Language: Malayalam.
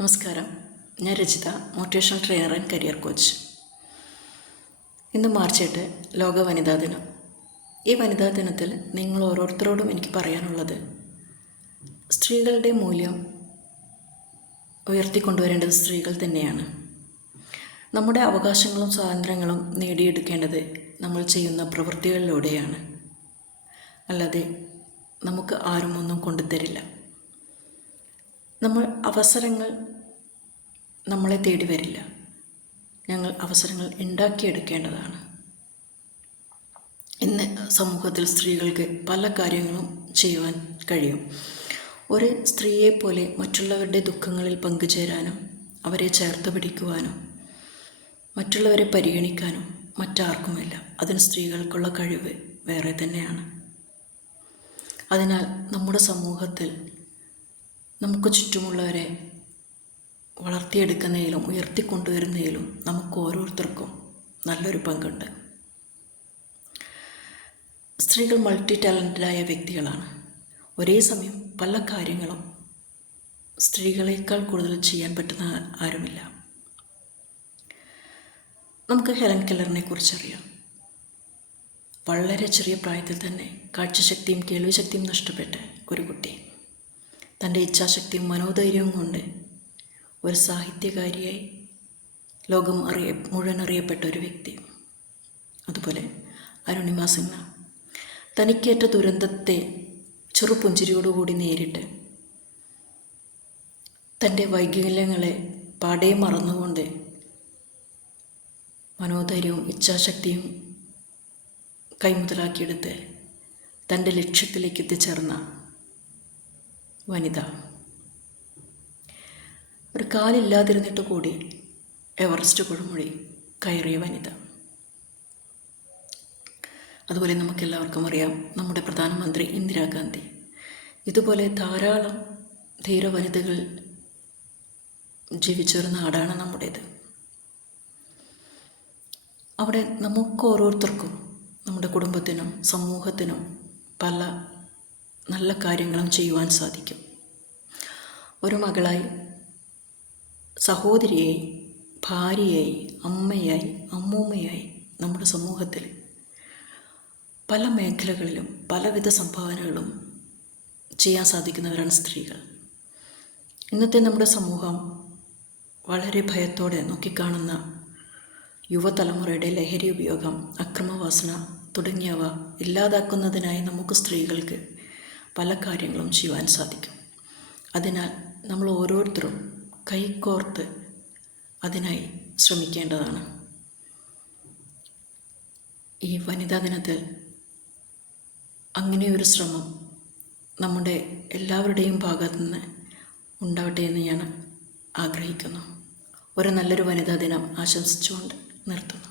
നമസ്കാരം, ഞാൻ Rajitha, motivational trainer and career coach. ഇന്ന് മാർച്ച് 8 ലോക വനിതാ ദിനം. ഈ വനിതാ ദിനത്തിൽ നിങ്ങൾ ഓരോരുത്തരോടും എനിക്ക് പറയാനുള്ളത്, സ്ത്രീകളുടെ മൂല്യം ഉയർത്തിക്കൊണ്ടുവരേണ്ടത് സ്ത്രീകൾ തന്നെയാണ്. നമ്മുടെ അവകാശങ്ങളും സ്വാതന്ത്ര്യങ്ങളും നേടിയെടുക്കേണ്ടത് നമ്മൾ ചെയ്യുന്ന പ്രവൃത്തികളിലൂടെയാണ്. അല്ലാതെ നമുക്ക് ആരും ഒന്നും കൊണ്ടുതരില്ല. അവസരങ്ങൾ നമ്മളെ തേടി വരില്ല. ഞങ്ങൾ അവസരങ്ങൾ ഉണ്ടാക്കിയെടുക്കേണ്ടതാണ്. ഇന്ന് സമൂഹത്തിൽ സ്ത്രീകൾക്ക് പല കാര്യങ്ങളും ചെയ്യുവാൻ കഴിയും. ഒരു സ്ത്രീയെപ്പോലെ മറ്റുള്ളവരുടെ ദുഃഖങ്ങളിൽ പങ്കുചേരാനും അവരെ ചേർത്ത് പിടിക്കുവാനും മറ്റുള്ളവരെ പരിഗണിക്കാനും മറ്റാർക്കുമില്ല. അതിന് സ്ത്രീകൾക്കുള്ള കഴിവ് വേറെ തന്നെയാണ്. അതിനാൽ നമ്മുടെ സമൂഹത്തിൽ നമുക്ക് ചുറ്റുമുള്ളവരെ വളർത്തിയെടുക്കുന്നതിലും ഉയർത്തിക്കൊണ്ടുവരുന്നതിലും നമുക്ക് ഓരോരുത്തർക്കും നല്ലൊരു പങ്കുണ്ട്. സ്ത്രീകൾ മൾട്ടി ടാലൻറ്റഡായ വ്യക്തികളാണ്. ഒരേ സമയം പല കാര്യങ്ങളും സ്ത്രീകളെക്കാൾ കൂടുതൽ ചെയ്യാൻ പറ്റുന്ന ആരുമില്ല. നമുക്ക് ഹെലൻ കെല്ലറിനെ കുറിച്ചറിയാം. വളരെ ചെറിയ പ്രായത്തിൽ തന്നെ കാഴ്ചശക്തിയും കേൾവിശക്തിയും നഷ്ടപ്പെട്ട ഒരു കുട്ടി തൻ്റെ ഇച്ഛാശക്തിയും മനോധൈര്യവും കൊണ്ട് ഒരു സാഹിത്യകാരിയായി ലോകം മുഴുവൻ അറിയപ്പെട്ട ഒരു വ്യക്തി. അതുപോലെ അരുണിമ സിൻഹ തനിക്കേറ്റ ദുരന്തത്തെ ചെറുപുഞ്ചിരിയോടുകൂടി നേരിട്ട് തൻ്റെ വൈകല്യങ്ങളെ പാടെ മറന്നുകൊണ്ട് മനോധൈര്യവും ഇച്ഛാശക്തിയും കൈമുതലാക്കിയെടുത്ത് തൻ്റെ ലക്ഷ്യത്തിലേക്ക് എത്തിച്ചേർന്ന വനിത. ഒരു കാലില്ലാതിരുന്നിട്ട് കൂടി എവറസ്റ്റ് കൊടുമുടി കയറിയ വനിത. അതുപോലെ നമുക്കെല്ലാവർക്കും അറിയാം നമ്മുടെ പ്രധാനമന്ത്രി ഇന്ദിരാഗാന്ധി. ഇതുപോലെ ധാരാളം ധീര വനിതകൾ ജീവിച്ചൊരു നാടാണ് നമ്മുടേത്. അവിടെ നമുക്ക് ഓരോരുത്തർക്കും നമ്മുടെ കുടുംബത്തിനും സമൂഹത്തിനും പല നല്ല കാര്യങ്ങളും ചെയ്യുവാൻ സാധിക്കും. ഒരു മകളായി, സഹോദരിയായി, ഭാര്യയായി, അമ്മയായി, അമ്മൂമ്മയായി നമ്മുടെ സമൂഹത്തിൽ പല മേഖലകളിലും പലവിധ സംഭാവനകളും ചെയ്യാൻ സാധിക്കുന്നവരാണ് സ്ത്രീകൾ. ഇന്നത്തെ നമ്മുടെ സമൂഹം വളരെ ഭയത്തോടെ നോക്കിക്കാണുന്ന യുവതലമുറയുടെ ലഹരി ഉപയോഗം, അക്രമവാസന തുടങ്ങിയവ ഇല്ലാതാക്കുന്നതിനായി നമുക്ക് സ്ത്രീകൾക്ക് പല കാര്യങ്ങളും ചെയ്യുവാൻ സാധിക്കും. അതിനാൽ നമ്മൾ ഓരോരുത്തരും കൈകോർത്ത് അതിനായി ശ്രമിക്കേണ്ടതാണ്. ഈ വനിതാ ദിനത്തിൽ അങ്ങനെയൊരു ശ്രമം നമ്മുടെ എല്ലാവരുടെയും ഭാഗത്തു നിന്ന് ഉണ്ടാവട്ടെ എന്ന് ഞാൻ ആഗ്രഹിക്കുന്നു. ഒരു നല്ലൊരു വനിതാ ദിനം ആശംസിച്ചുകൊണ്ട് നിർത്തുന്നു.